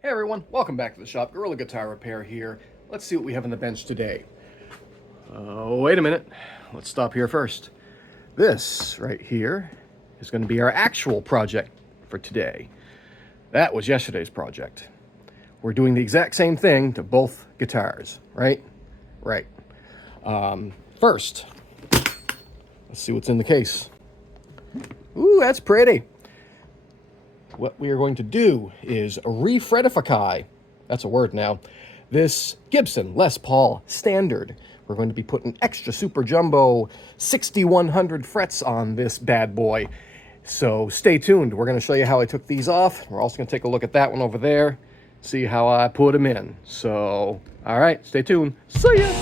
Hey everyone, welcome back to the shop. Gorilla Guitar Repair here. Let's see what we have on the bench today. Wait a minute. Let's stop here first. This right here is going to be our actual project for today. That was yesterday's project. We're doing the exact same thing to both guitars, right? Right. First, let's see what's in the case. Ooh, that's pretty. What we are going to do is refretify, that's a word now, this Gibson Les Paul Standard. We're going to be putting extra super jumbo 6100 frets on this bad boy. So stay tuned. We're going to show you how I took these off. We're also going to take a look at that one over there, see how I put them in. So, all right, stay tuned. See ya!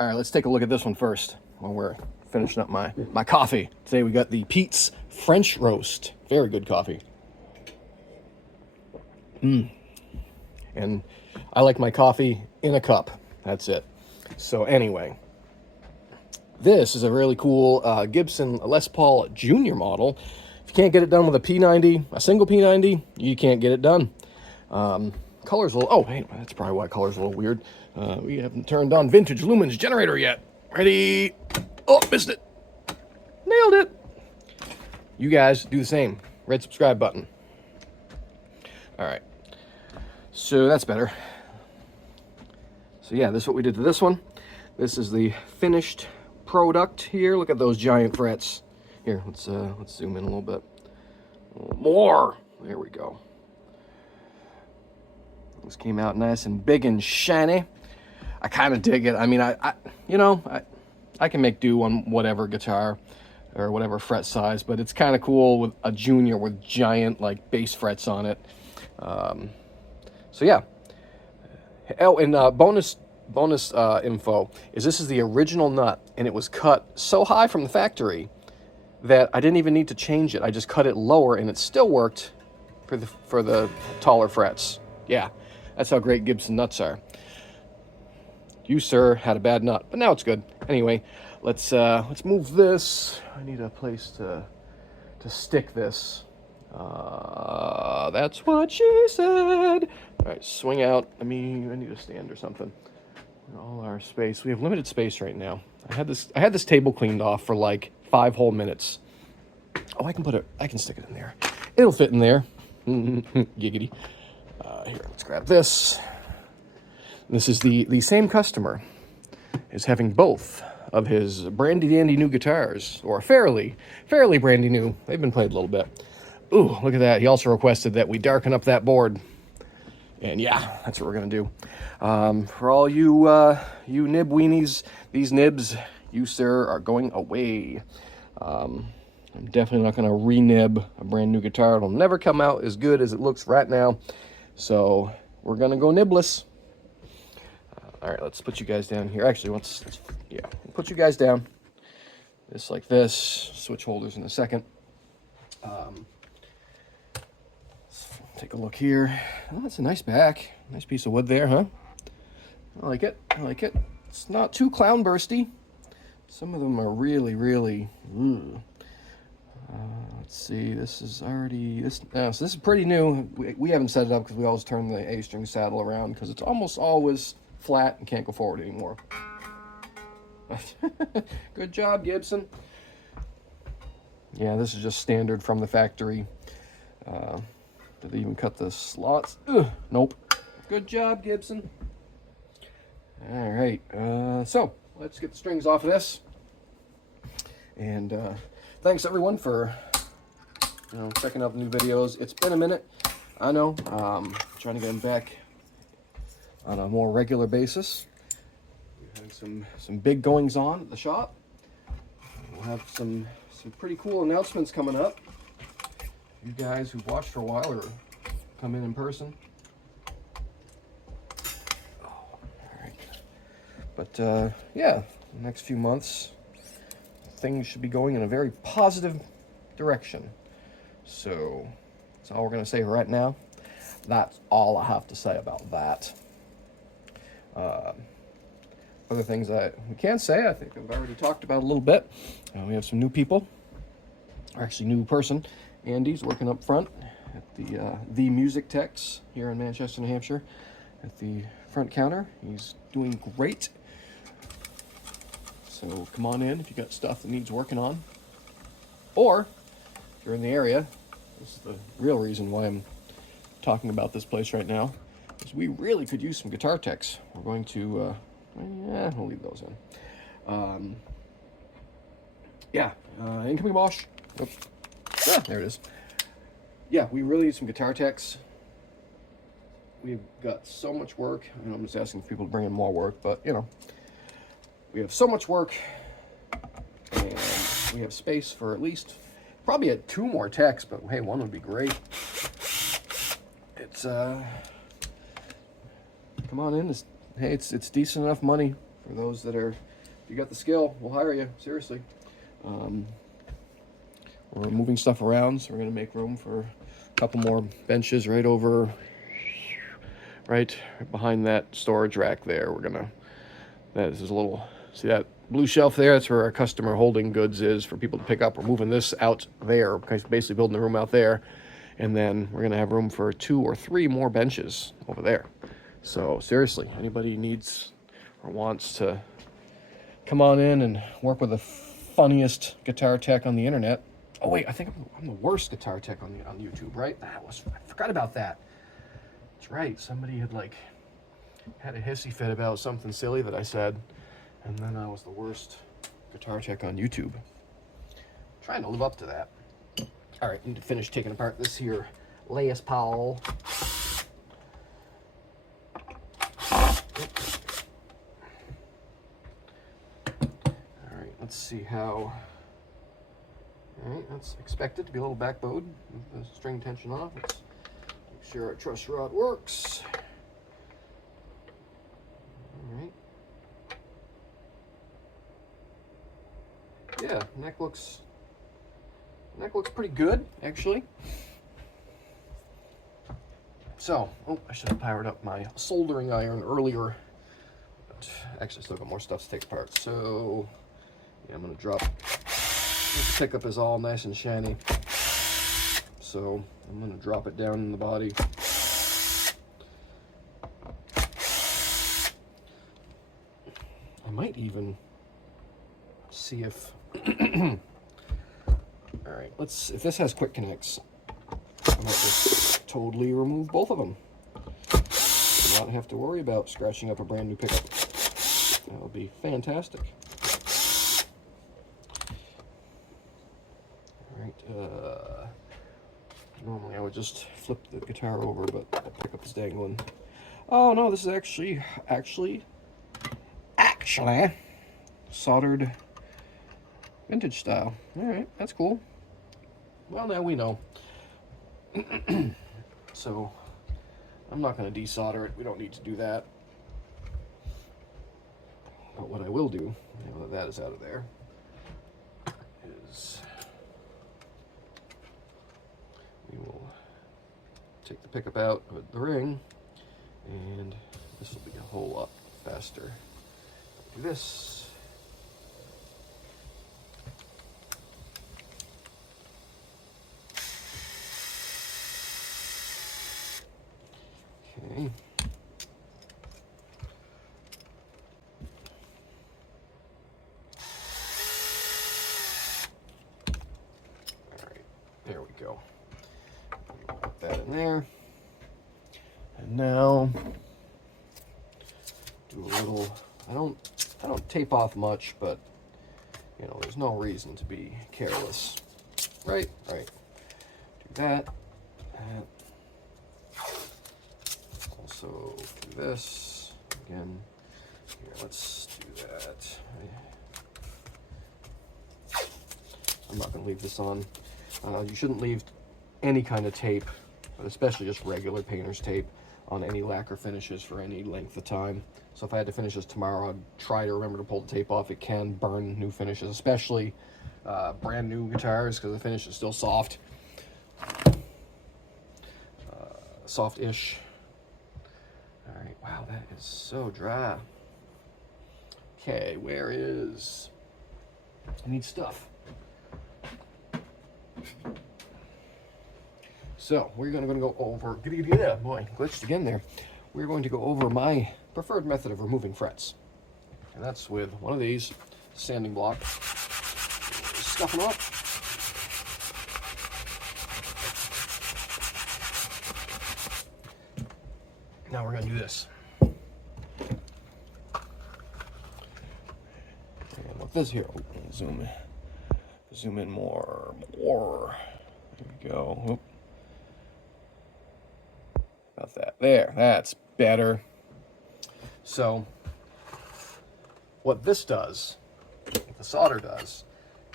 All right, let's take a look at this one first while we're finishing up my coffee. Today we got the Pete's French Roast. Very good coffee. And I like my coffee in a cup. That's it. So anyway, this is a really cool Gibson Les Paul Junior model. If you can't get it done with a P90, a single P90, you can't get it done. Color's a little, oh, hey, that's probably why color's a little weird. We haven't turned on vintage lumens generator yet. Ready? Oh, missed it. Nailed it. You guys do the same. Red subscribe button. All right. So that's better. So yeah, this is what we did to this one. This is the finished product here. Look at those giant frets. Here, let's zoom in a little bit. A little more. There we go. This came out nice and big and shiny. I kind of dig it. I mean, I can make do on whatever guitar or whatever fret size, but it's kind of cool with a junior with giant like bass frets on it. So yeah. Oh, and bonus info is this is the original nut, and it was cut so high from the factory that I didn't even need to change it. I just cut it lower, and it still worked for the taller frets. Yeah, that's how great Gibson nuts are. You, sir, had a bad nut, but now it's good. Anyway, let's move this. I need a place to stick this. That's what she said. All right, swing out. I need a stand or something. All our space. We have limited space right now. I had this table cleaned off for like 5 whole minutes. Oh, I can stick it in there. It'll fit in there. Giggity. Here, let's grab this. This is the same customer is having both of his brandy dandy new guitars, or fairly brandy new. They've been played a little bit. Ooh, look at that. He also requested that we darken up that board. And yeah, that's what we're going to do. For all you nib weenies, these nibs, you, sir, are going away. I'm definitely not going to re-nib a brand new guitar. It'll never come out as good as it looks right now. So we're going to go nibless. All right, let's put you guys down here. Actually, let's put you guys down. Just like this. Switch holders in a second. Let's take a look here. Oh, that's a nice back. Nice piece of wood there, huh? I like it. I like it. It's not too clown bursty. Some of them are really, really. Let's see. This is already so this is pretty new. We haven't set it up because we always turn the A-string saddle around because it's almost always flat and can't go forward anymore. Good job, Gibson. Yeah, this is just standard from the factory. Did they even cut the slots? Nope. Good job, Gibson. All right, so let's get the strings off of this. And thanks everyone for checking out the new videos. It's been a minute, I know. Trying to get them back on a more regular basis. We've had some big goings on at the shop. We'll have some pretty cool announcements coming up. You guys who've watched for a while or come in person. All right. But yeah, the next few months, things should be going in a very positive direction. So that's all we're going to say right now. That's all I have to say about that. But other things that we can say, I think I've already talked about a little bit. We have some new people, or actually new person. Andy's working up front at the Music Techs here in Manchester, New Hampshire, at the front counter. He's doing great. So come on in if you got stuff that needs working on. Or, if you're in the area, this is the real reason why I'm talking about this place right now, is we really could use some guitar techs. We're going to, we'll leave those in. Incoming Bosch. Oh, there it is. Yeah, we really need some guitar techs. We've got so much work. I'm just asking people to bring in more work, but we have so much work, and we have space for at least probably 2 more techs, but hey, 1 would be great. It's come on in. It's decent enough money for those that are. If you got the skill, we'll hire you. Seriously. We're moving stuff around, so we're gonna make room for a couple more benches right behind that storage rack there. This is a little, see that blue shelf there? That's where our customer holding goods is for people to pick up. We're moving this out there, basically building a room out there. And then we're gonna have room for 2 or 3 more benches over there. So seriously, anybody needs or wants to come on in and work with the funniest guitar tech on the internet. Oh wait, I think I'm the worst guitar tech on YouTube, right? I forgot about that. That's right. Somebody had had a hissy fit about something silly that I said, and then I was the worst guitar tech on YouTube. Trying to live up to that. All right, need to finish taking apart this here Les Paul. All right, let's see how. All right, that's expected to be a little backbowed with the string tension off. Let's make sure our truss rod works. All right. Yeah, neck looks pretty good, actually. So, I should have powered up my soldering iron earlier. But actually, still got more stuff to take apart. So, yeah, I'm gonna drop. This pickup is all nice and shiny, so I'm gonna drop it down in the body. I might even see if all right, if this has quick connects, I might just totally remove both of them. Not have to worry about scratching up a brand new pickup. That would be fantastic. Normally I would just flip the guitar over, but the pickup is dangling. Oh no, this is actually soldered vintage style. All right, that's cool. Well, now we know. So I'm not going to desolder it. We don't need to do that. But what I will do, now that that is out of there, is we will take the pickup out with the ring, and this will be a whole lot faster. Do this. Okay. There we go. Put that in there. And now do a little, I don't tape off much, but you know, there's no reason to be careless. Right. Do that. Also do this. Again, here, let's do that. I'm not going to leave this on. You shouldn't leave any kind of tape, but especially just regular painter's tape, on any lacquer finishes for any length of time. So if I had to finish this tomorrow, I'd try to remember to pull the tape off. It can burn new finishes, especially brand new guitars, because the finish is still soft. Soft-ish. All right, wow, that is so dry. Okay, where is... I need stuff. So, we're going to go over... Yeah, boy, glitched again there. We're going to go over my preferred method of removing frets. And that's with one of these, sanding block. Scuff them up. Now we're going to do this. And with this here, zoom in more. There we go. Oop. About that. There, that's better. So, what this does, what the solder does,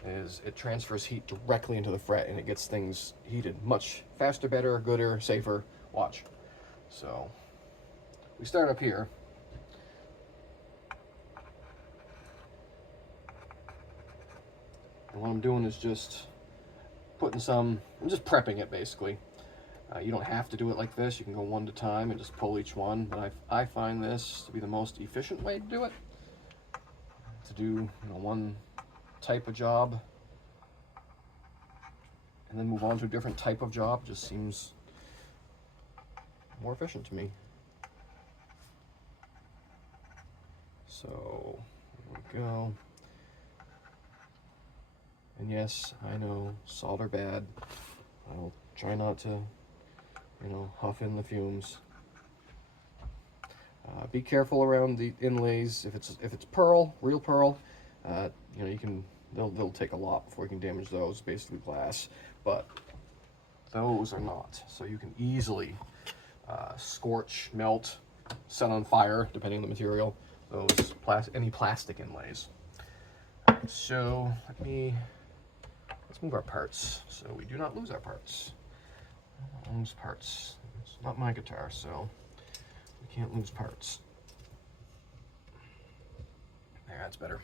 is it transfers heat directly into the fret, and it gets things heated much faster, better, gooder, safer. Watch. So, we start up here. And what I'm doing is just putting some, I'm just prepping it basically. You don't have to do it like this. You can go one at a time and just pull each one. But I find this to be the most efficient way to do it. To do one type of job and then move on to a different type of job just seems more efficient to me. So there we go. And yes, I know, solder bad. I'll try not to, huff in the fumes. Be careful around the inlays. If it's pearl, real pearl, they'll take a lot before you can damage those. Basically glass, but those are not. So you can easily scorch, melt, set on fire, depending on the material. Those any plastic inlays. So let's move our parts so we do not lose our parts. Lose parts. It's not my guitar, so we can't lose parts. There, that's better.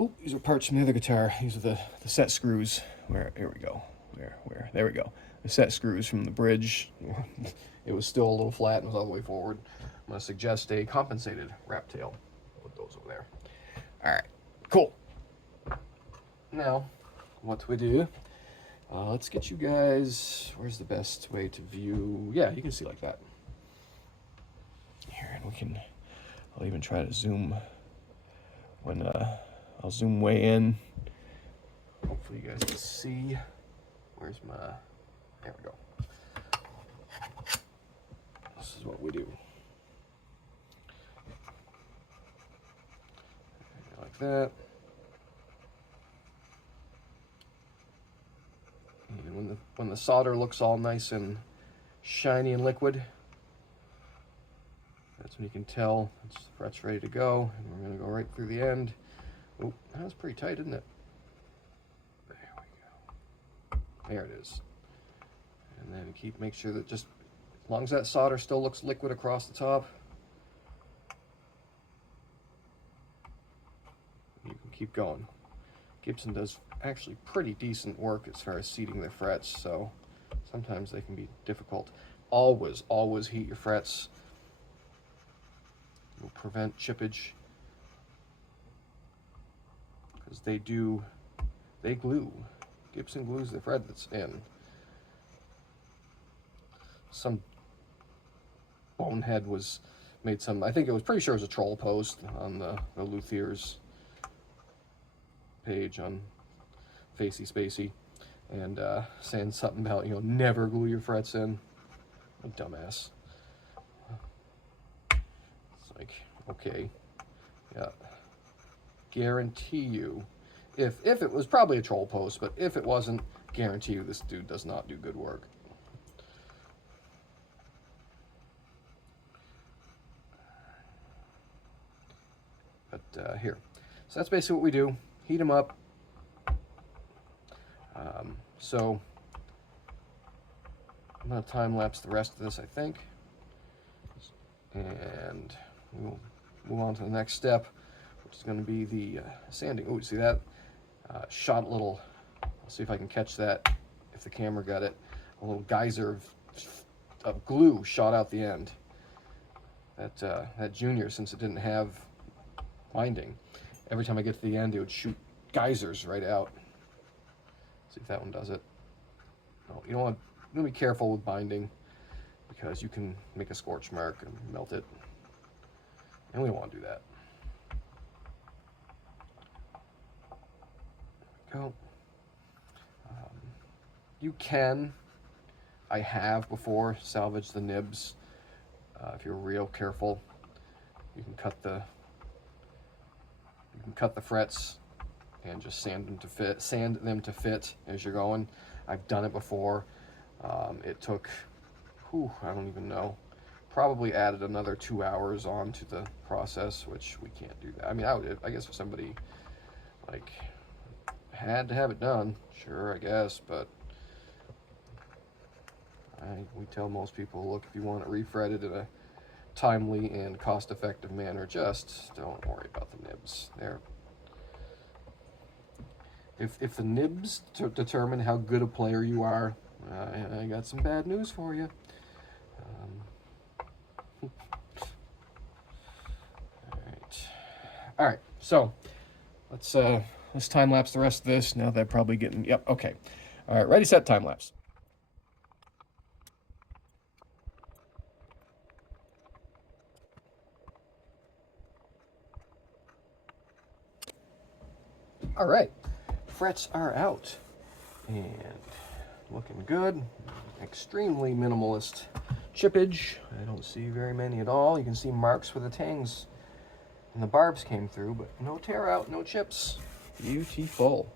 Ooh, these are parts from the other guitar. These are the set screws. Here we go. There we go. The set screws from the bridge. It was still a little flat and was all the way forward. I'm going to suggest a compensated wrap tail. Put those over there. All right, cool. Now, what we do? Let's get you guys. Where's the best way to view? Yeah, you can see like that. Here, and I'll even try to zoom when I'll zoom way in. Hopefully you guys can see. Where's my? There we go. This is what we do. Like that. And when the solder looks all nice and shiny and liquid, that's when you can tell the fret's ready to go. And we're going to go right through the end. Oh, that was pretty tight, isn't it? There we go. There it is. And then make sure that just as long as that solder still looks liquid across the top, you can keep going. Gibson does actually pretty decent work as far as seating their frets, so sometimes they can be difficult. Always heat your frets. It will prevent chippage, because they glue. Gibson glues the fret that's in. Some bonehead made some, I think it was pretty sure it was a troll post on the Luthier's page on Facey Spacey, and saying something about, never glue your frets in. A dumbass. It's like, okay, yeah, guarantee you, if it was probably a troll post, but if it wasn't, guarantee you this dude does not do good work. But here, so that's basically what we do. Heat them up. So I'm going to time lapse the rest of this, I think, and we'll move on to the next step, which is going to be the sanding. Oh, you see that? Shot a little. I'll see if I can catch that. If the camera got it, a little geyser of glue shot out the end. That Junior, since it didn't have binding. Every time I get to the end, it would shoot geysers right out. See if that one does it. No, you don't want to be careful with binding because you can make a scorch mark and melt it. And we don't want to do that. There we go. You can, I have before, salvage the nibs. If you're real careful, you can cut the frets and just sand them to fit as you're going. I've done it before. It took, I don't even know, probably added another 2 hours onto the process, which we can't do that. I mean, I guess if somebody like had to have it done, sure, I guess, but we tell most people, look, if you want it refretted in a timely and cost-effective manner, just don't worry about the nibs. If the nibs determine how good a player you are, I got some bad news for you. All right. So let's time lapse the rest of this. Now they're probably getting, yep, okay. All right, ready, set, time lapse. All right, frets are out and looking good. Extremely minimalist chippage. I don't see very many at all. You can see marks where the tangs and the barbs came through, but no tear out, no chips. Beautiful.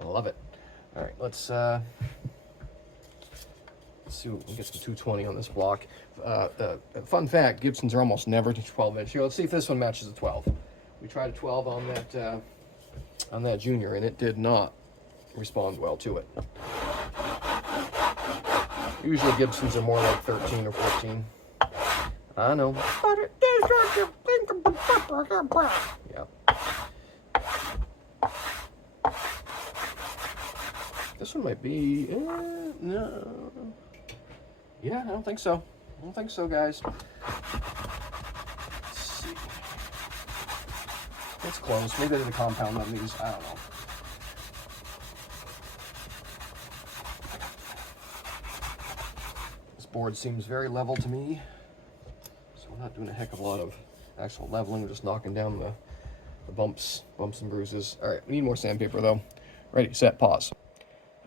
I love it. All right, let's see what we get some 220 on this block. Fun fact, Gibsons are almost never 12 inch. Here, let's see if this one matches a 12. We tried a 12 on that Junior, and it did not respond well to it. Usually Gibsons are more like 13 or 14. I know. But it is what you think of the pepper. Yeah. This one might be, no. Yeah, I don't think so. I don't think so, guys. Let's see. It's close. Maybe there's a compound on these. I don't know. This board seems very level to me. So we're not doing a heck of a lot of actual leveling. We're just knocking down the bumps and bruises. All right, we need more sandpaper though. Ready, set, pause.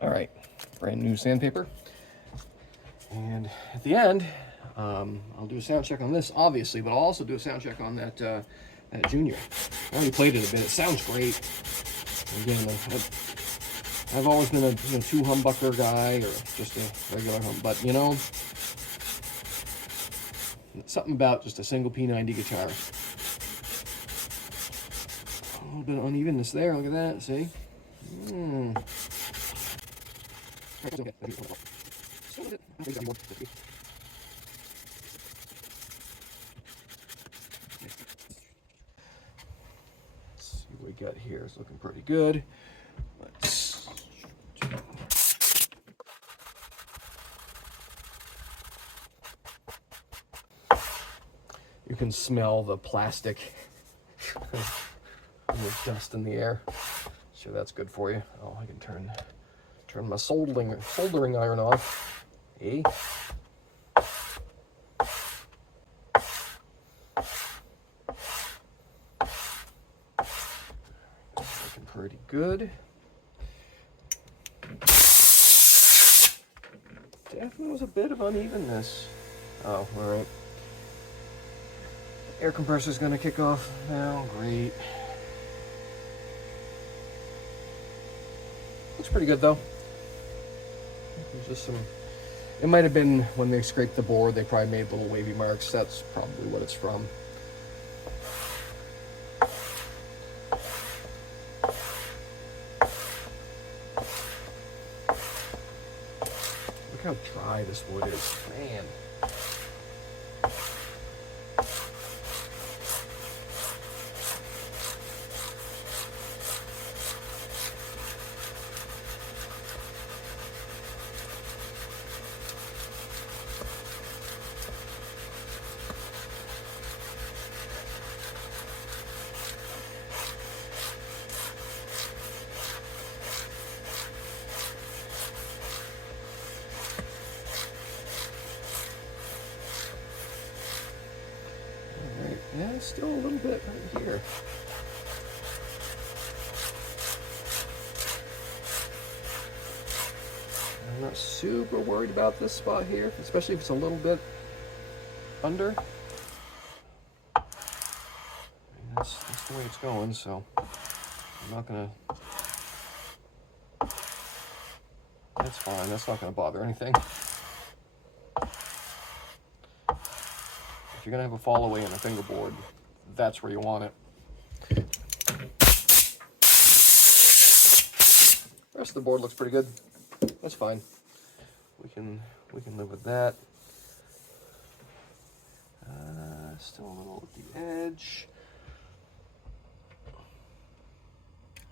All right, brand new sandpaper. And at the end, I'll do a sound check on this, obviously, but I'll also do a sound check on that Junior. I already played it a bit. It sounds great. Again, I've always been a two humbucker guy or just a regular hum, but you know, something about just a single P90 guitar. A little bit of unevenness there. Look at that. See? Let's see what we got here. It's looking pretty good. You can smell the plastic with dust in the air. Sure, that's good for you. Oh, I can turn my soldering iron off. Hey. Looking pretty good. Definitely was a bit of unevenness. Oh, all right. Air compressor's gonna kick off now. Great. Looks pretty good though. There's just some. It might have been when they scraped the board, they probably made little wavy marks. That's probably what it's from. Look how dry this wood is, man. still a little bit right here. I'm not super worried about this spot here, especially if it's a little bit under. That's the way it's going, so I'm not gonna. That's fine. That's not gonna bother anything. If you're gonna have a fall away in a fingerboard, that's where you want it. The rest of the board looks pretty good. That's fine. We can live with that. Still a little at the edge.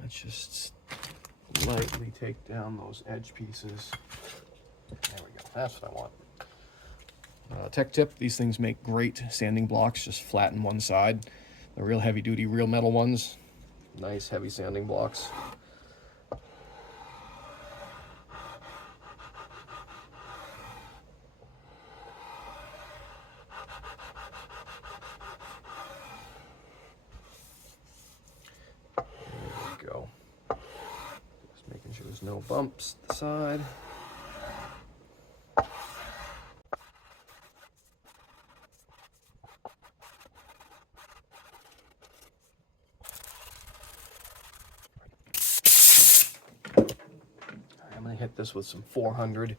Let's just lightly take down those edge pieces. There we go. That's what I want. Tech tip, these things make great sanding blocks. Just flatten one side. The real heavy duty, real metal ones, nice heavy sanding blocks. There's no bumps to the side. I'm going to hit this with some 400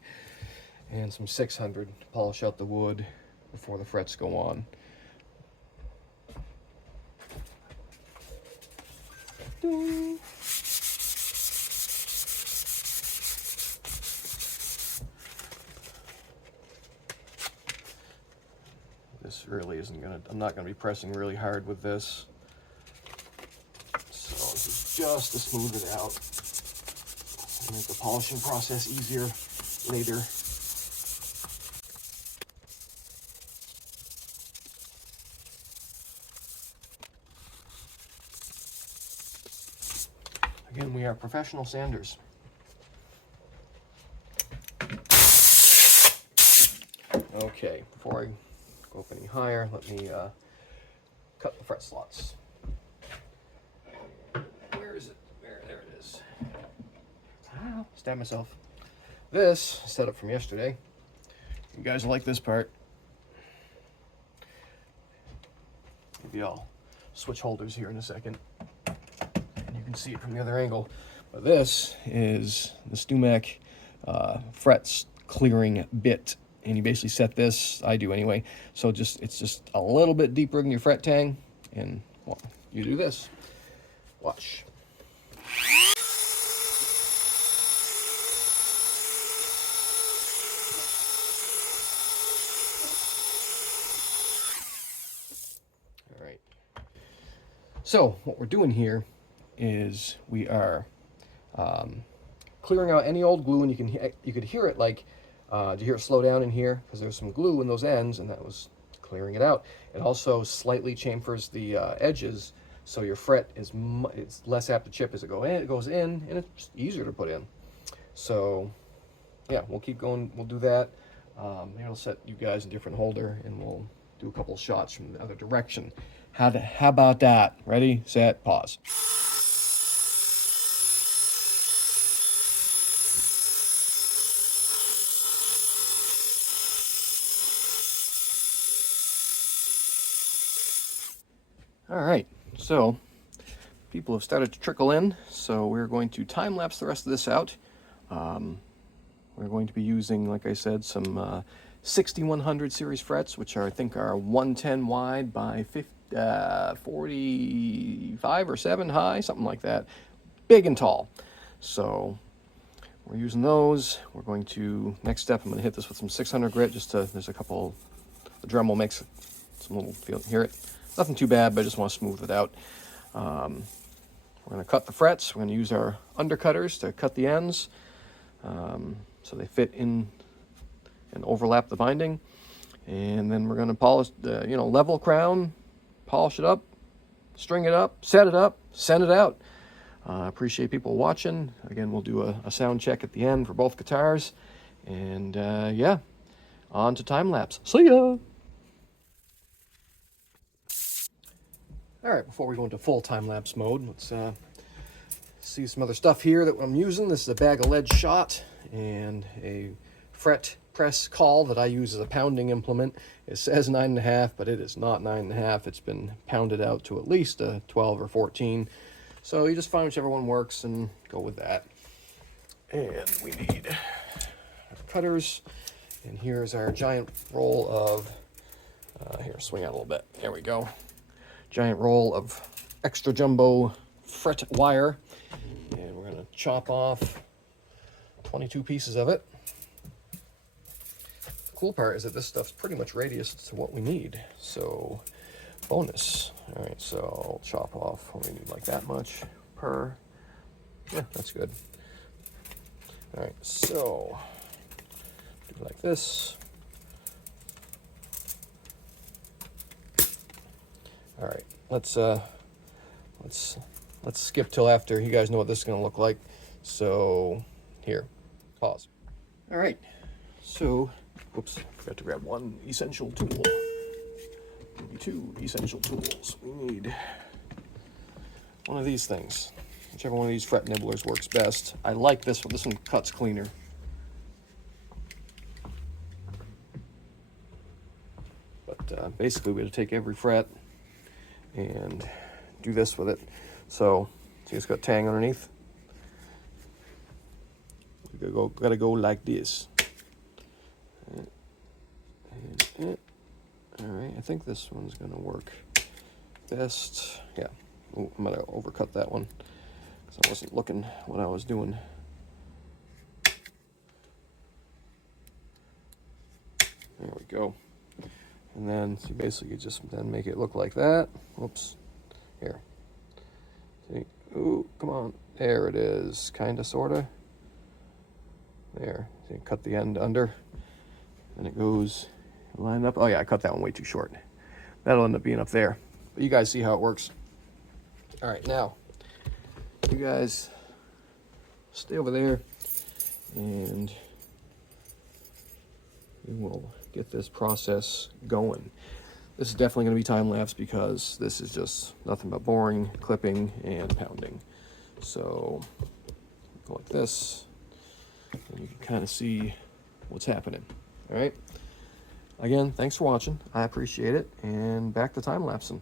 and some 600 to polish out the wood before the frets go on. Ding. This really isn't gonna, I'm not gonna be pressing really hard with this. So this is just to smooth it out. Make the polishing process easier later. Again, we are professional sanders. Okay, before I go up any higher, let me cut the fret slots. Where is it? There it is. Ah, stab myself. This set up from yesterday. You guys like this part. Maybe I'll switch holders here in a second. And you can see it from the other angle. But this is the Stumac frets clearing bit. And you basically set this, I do anyway, so it's just a little bit deeper than your fret tang, and well, you do this. Watch. All right. So what we're doing here is we are clearing out any old glue, and you could hear it like. Do you hear it slow down in here? Because there's some glue in those ends, and that was clearing it out. It also slightly chamfers the edges, so your fret is it's less apt to chip as it goes in, and it's easier to put in. So, yeah, we'll keep going. We'll do that. Maybe I'll set you guys a different holder, and we'll do a couple of shots from the other direction. How about that? Ready, set, pause. All right, so people have started to trickle in, so we're going to time lapse the rest of this out. We're going to be using, like I said, some 6100 series frets, which I think are 110 wide by 45 or 7 high, something like that. Big and tall. So we're using those. We're going to, next step, I'm going to hit this with some 600 grit, there's a couple, the Dremel makes some little feel, hear it. Nothing too bad, but I just want to smooth it out. We're going to cut the frets. We're going to use our undercutters to cut the ends so they fit in and overlap the binding. And then we're going to polish, level crown, polish it up, string it up, set it up, send it out. I appreciate people watching. Again, we'll do a sound check at the end for both guitars. And yeah, on to time lapse. See ya! All right, before we go into full time-lapse mode, let's see some other stuff here that I'm using. This is a bag of lead shot and a fret press call that I use as a pounding implement. It says 9.5, but it is not 9.5. It's been pounded out to at least a 12 or 14. So you just find whichever one works and go with that. And we need our cutters. And here's our giant roll of, here, swing out a little bit. There we go. Giant roll of extra jumbo fret wire. And we're going to chop off 22 pieces of it. The cool part is that this stuff's pretty much radius to what we need. So, bonus. All right, so I'll chop off, we need like that much per. Yeah, that's good. All right, so do like this. All right, let's skip till after you guys know what this is going to look like. So here, pause. All right, so whoops, forgot to grab one essential tool. Maybe two essential tools. We need one of these things. Whichever one of these fret nibblers works best. I like this one. This one cuts cleaner. But basically, we're going to take every fret and do this with it. So, see, it's got tang underneath. We gotta go like this. All right, I think this one's gonna work best. Yeah, ooh, I'm gonna overcut that one because I wasn't looking what I was doing. There we go. And then, so basically, you just then make it look like that. Whoops. Here. See? Ooh, come on. There it is. Kinda, sorta. There. See, cut the end under. And it goes line up. Oh yeah, I cut that one way too short. That'll end up being up there. But you guys see how it works. All right, now, you guys stay over there and we will get this process going. This is definitely going to be time-lapse because this is just nothing but boring, clipping, and pounding. So, go like this, and you can kind of see what's happening. All right? Again, thanks for watching. I appreciate it, and back to time-lapsing.